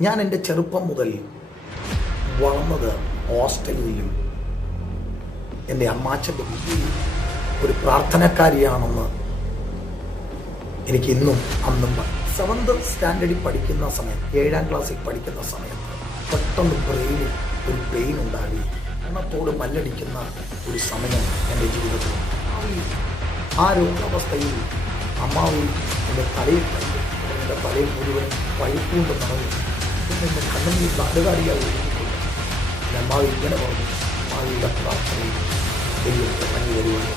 ഞാൻ എൻ്റെ ചെറുപ്പം മുതൽ വളർന്നത് ഹോസ്റ്റലിലും എൻ്റെ അമ്മാച്ചൻ്റെ വീട്ടിൽ ഒരു പ്രാർത്ഥനക്കാരിയാണെന്ന് എനിക്ക് ഇന്നും അന്നും 7th സ്റ്റാൻഡേർഡിൽ പഠിക്കുന്ന സമയം, 7ാം ക്ലാസ്സിൽ പഠിക്കുന്ന സമയത്ത് പെട്ടെന്ന് ബ്രെയിനിൽ ഒരു പെയിൻ ഉണ്ടായി എണ്ണത്തോട് മല്ലടിക്കുന്ന ഒരു സമയം എൻ്റെ ജീവിതത്തിൽ. ആ രോഗാവസ്ഥയിൽ അമ്മാവി എൻ്റെ തലയിൽ മുഴുവൻ പഴുപ്പുകൊണ്ട് നിറഞ്ഞു. എൻ്റെ കണ്ണുനീർ നാടുകാരിയായി ഒഴുകിയിട്ടുണ്ട്. അമ്മാവി ഇങ്ങനെ പറഞ്ഞു, അമ്മാവിയുടെ പ്രാർത്ഥനയിൽ ദൈവം ഇറങ്ങി വരുവാൻ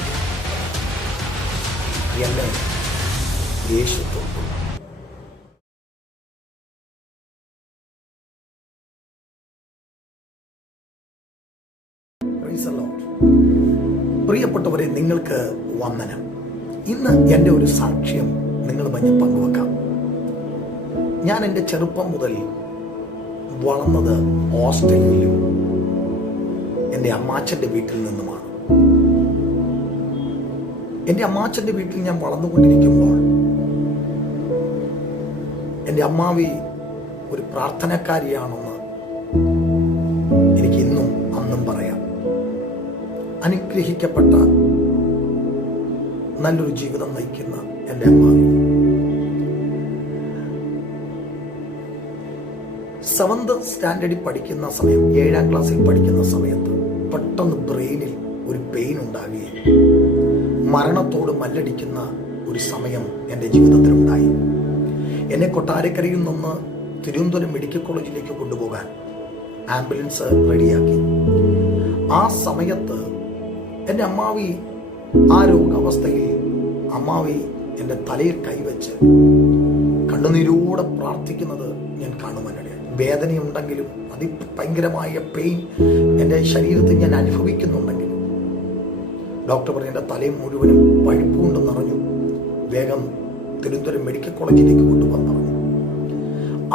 എന്നെ യേശു തൊട്ടു. പ്രിയപ്പെട്ടവരെ, നിങ്ങൾക്ക് വന്ദനം. ഇന്ന് എൻ്റെ ഒരു സാക്ഷ്യം നിങ്ങളുമായി പങ്കുവെക്കാം. ഞാൻ എൻ്റെ ചെറുപ്പം മുതൽ വളർന്നത് ഹോസ്റ്റലിലും എൻ്റെ അമ്മാച്ചൻ്റെ വീട്ടിൽ നിന്നുമാണ്. എൻ്റെ അമ്മാച്ചൻ്റെ വീട്ടിൽ ഞാൻ വളർന്നുകൊണ്ടിരിക്കുമ്പോൾ എൻ്റെ അമ്മാവി ഒരു പ്രാർത്ഥനക്കാരിയാണെന്ന് എനിക്ക് ഇന്നും അന്നും പറയാം. അനുഗ്രഹിക്കപ്പെട്ട നല്ലൊരു ജീവിതം നയിക്കുന്ന എൻ്റെ അമ്മാവി 7th സ്റ്റാൻഡേർഡിൽ പഠിക്കുന്ന സമയം, 7ാം ക്ലാസ്സിൽ പഠിക്കുന്ന സമയത്ത് പെട്ടെന്ന് ബ്രെയിനിൽ ഒരു പെയിൻ ഉണ്ടാകുകയും മരണത്തോട് മല്ലടിക്കുന്ന ഒരു സമയം എൻ്റെ ജീവിതത്തിലുണ്ടായി. എന്നെ കൊട്ടാരക്കരയിൽ നിന്ന് തിരുവനന്തപുരം മെഡിക്കൽ കോളേജിലേക്ക് കൊണ്ടുപോകാൻ ആംബുലൻസ് റെഡിയാക്കി. ആ സമയത്ത് എൻ്റെ അമ്മാവി ആ രോഗാവസ്ഥയിൽ അമ്മാവി എൻ്റെ തലയിൽ കൈവച്ച് കണ്ണുനീരോടെ പ്രാർത്ഥിക്കുന്നത് ഞാൻ കാണുവാനിടയായി. വേദനയുണ്ടെങ്കിലും അതിഭയങ്കരമായ പെയിൻ എൻ്റെ ശരീരത്തിൽ ഞാൻ അനുഭവിക്കുന്നുണ്ടെങ്കിലും ഡോക്ടർ പറഞ്ഞു എൻ്റെ തലയും മുഴുവനും പഴുപ്പുകൊണ്ട് നിറഞ്ഞു, വേഗം തിരുവനന്തപുരം മെഡിക്കൽ കോളേജിലേക്ക് കൊണ്ടുപോകാൻ പറഞ്ഞു.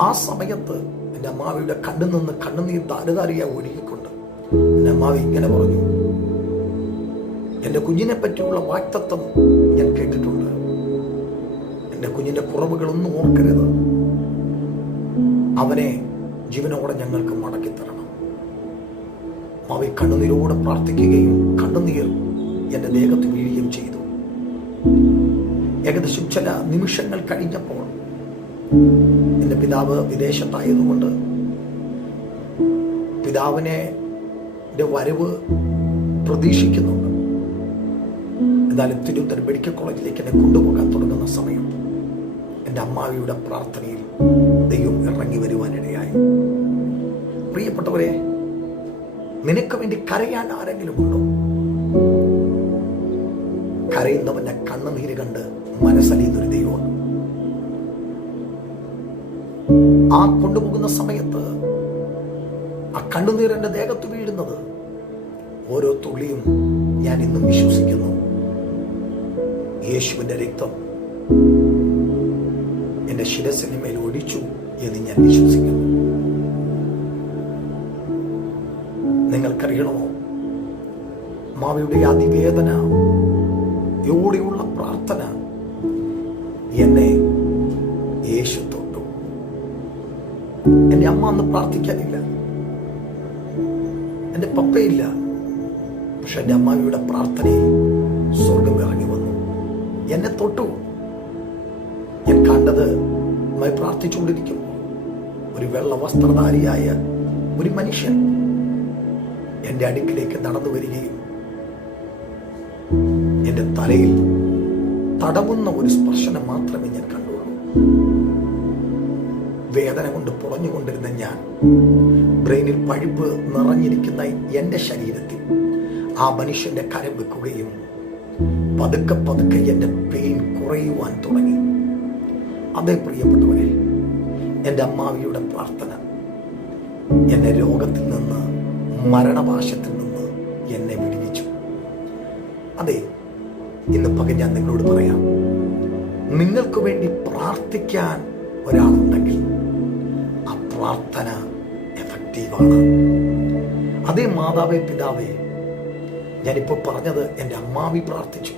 ആ സമയത്ത് എൻ്റെ അമ്മാവിയുടെ കണ്ണിൽ നിന്ന് കണ്ണുനീർ ധാരധാരയായി ഒഴുകിക്കൊണ്ട് എൻ്റെ അമ്മാവി ഇങ്ങനെ പറഞ്ഞു, എൻ്റെ കുഞ്ഞിനെ പറ്റിയുള്ള വാക്തത്വം ഞാൻ കേട്ടിട്ടുണ്ട്, എൻ്റെ കുഞ്ഞിൻ്റെ കുറവുകളൊന്നും ഓർക്കരുത്, അവനെ ജീവനോടെ ഞങ്ങൾക്ക് മടക്കിത്തരണം. അമ്മാവി കണ്ണുനീരോടെ പ്രാർത്ഥിക്കുകയും കണ്ണുനീർ എൻ്റെ ദേഹത്ത് വീഴുകയും ചെയ്തു. ഏകദേശം ചില നിമിഷങ്ങൾ കഴിഞ്ഞപ്പോൾ എൻ്റെ പിതാവ് വിദേശത്തായതുകൊണ്ട് പിതാവിനെ വരവ് പ്രതീക്ഷിക്കുന്നുണ്ട്. എന്നാലും തിരുവനന്തപുരം മെഡിക്കൽ കോളേജിലേക്ക് എന്നെ കൊണ്ടുപോകാൻ തുടങ്ങുന്ന സമയം എൻ്റെ അമ്മാവിയുടെ പ്രാർത്ഥനയിൽ ദൈവം ഇറങ്ങി വരുവാനിടയായി. പ്രിയപ്പെട്ടവരെ, നിനക്ക് വേണ്ടി കരയാൻ ആരെങ്കിലും ഉണ്ടോ? കരയുന്നവന്റെ കണ്ണുനീര് കണ്ട് മനസ്സലിയുന്നൊരു ദൈവമാണ്. ആ കൊണ്ടുപോകുന്ന സമയത്ത് ആ കണ്ണുനീർ എൻ്റെ ദേഹത്ത് വീഴുന്നത് ഓരോ തുള്ളിയും ഞാൻ ഇന്നും വിശ്വസിക്കുന്നു യേശുവിന്റെ രക്തം എൻ്റെ ശിരസിന് മേൽ ഒഴിച്ചു എന്ന് ഞാൻ വിശ്വസിക്കുന്നു. നിങ്ങൾക്കറിയണമോ, മാവിയുടെ അതിവേദന യോടെയുള്ള പ്രാർത്ഥന എന്നെ യേശു തൊട്ടു. എൻ്റെ അമ്മ അന്ന് പ്രാർത്ഥിക്കാനില്ല, എൻ്റെ പപ്പയില്ല, പക്ഷെ എൻ്റെ അമ്മാവിയുടെ പ്രാർത്ഥനയിൽ സ്വർഗം ഇറങ്ങി വന്നു, എന്നെ തൊട്ടു. ഞാൻ കണ്ടത് പ്രാർത്ഥിച്ചുകൊണ്ടിരിക്കുമ്പോൾ ഒരു വെള്ള വസ്ത്രധാരിയായ ഒരു മനുഷ്യൻ എൻ്റെ അടുക്കിലേക്ക് നടന്നു വരികയും എൻ്റെ തലയിൽ തടവുന്ന ഒരു സ്പർശനം മാത്രമേ ഞാൻ കണ്ടുള്ളൂ. വേദന കൊണ്ട് പുളഞ്ഞുകൊണ്ടിരുന്ന ഞാൻ, ബ്രെയിനിൽ പഴുപ്പ് നിറഞ്ഞിരിക്കുന്ന എൻ്റെ ശരീരത്തിൽ ആ മനുഷ്യന്റെ കരം വെക്കുകയും പതുക്കെ പതുക്കെ എൻ്റെ പെയിൻ കുറയുവാൻ തുടങ്ങി. അതേ പ്രിയപ്പെട്ടവരെ, എൻ്റെ അമ്മാവിയുടെ പ്രാർത്ഥന എന്നെ രോഗത്തിൽ നിന്ന്, മരണപാശത്തിൽ നിന്ന് എന്നെ വിടുവിച്ചു. അതെ, ഇന്ന് പകൽ ഞാൻ നിങ്ങളോട് പറയാം, നിങ്ങൾക്ക് വേണ്ടി പ്രാർത്ഥിക്കാൻ ഒരാളുണ്ടെങ്കിൽ ആ പ്രാർത്ഥന എഫക്റ്റീവാണ്. അതേ മാതാവേ, പിതാവേ, ഞാനിപ്പോൾ പറഞ്ഞത് എൻ്റെ അമ്മാവി പ്രാർത്ഥിച്ചു.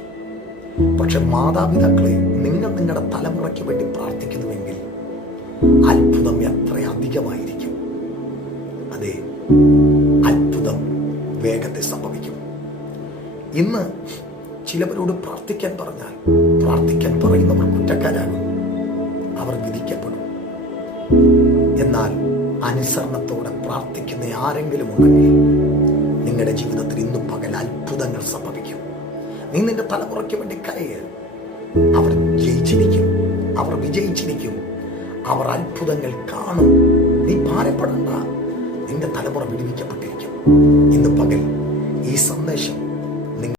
പക്ഷെ മാതാപിതാക്കളെ, നിങ്ങൾ നിങ്ങളുടെ തലമുറയ്ക്ക് വേണ്ടി പ്രാർത്ഥിക്കുന്നുവെങ്കിൽ അത്ഭുതം എത്ര അധികമായി അത്ഭുതം വേഗത്തിൽ സംഭവിക്കും. ഇന്ന് ചിലവരോട് പ്രാർത്ഥിക്കാൻ പറഞ്ഞാൽ പ്രാർത്ഥിക്കാൻ പറയുന്നവർ കുറ്റക്കാരാകും, അവർ വിധിക്കപ്പെടും. എന്നാൽ അനുസരണത്തോടെ പ്രാർത്ഥിക്കുന്ന ആരെങ്കിലും ഉണ്ടെങ്കിൽ നിങ്ങളുടെ ജീവിതത്തിൽ ഇന്ന് പകൽ അത്ഭുതങ്ങൾ സംഭവിക്കും. നീ നിന്റെ തലമുറയ്ക്ക് വേണ്ടി കരയുക. അവർ ജയിച്ചിരിക്കും, അവർ വിജയിച്ചിരിക്കും, അവർ അത്ഭുതങ്ങൾ കാണും. നീ ഭാരപ്പെടണ്ട, നിന്റെ തലമുറ വിടുവിക്കപ്പെട്ടിരിക്കും. ഇന്ന് പകൽ ഈ സന്ദേശം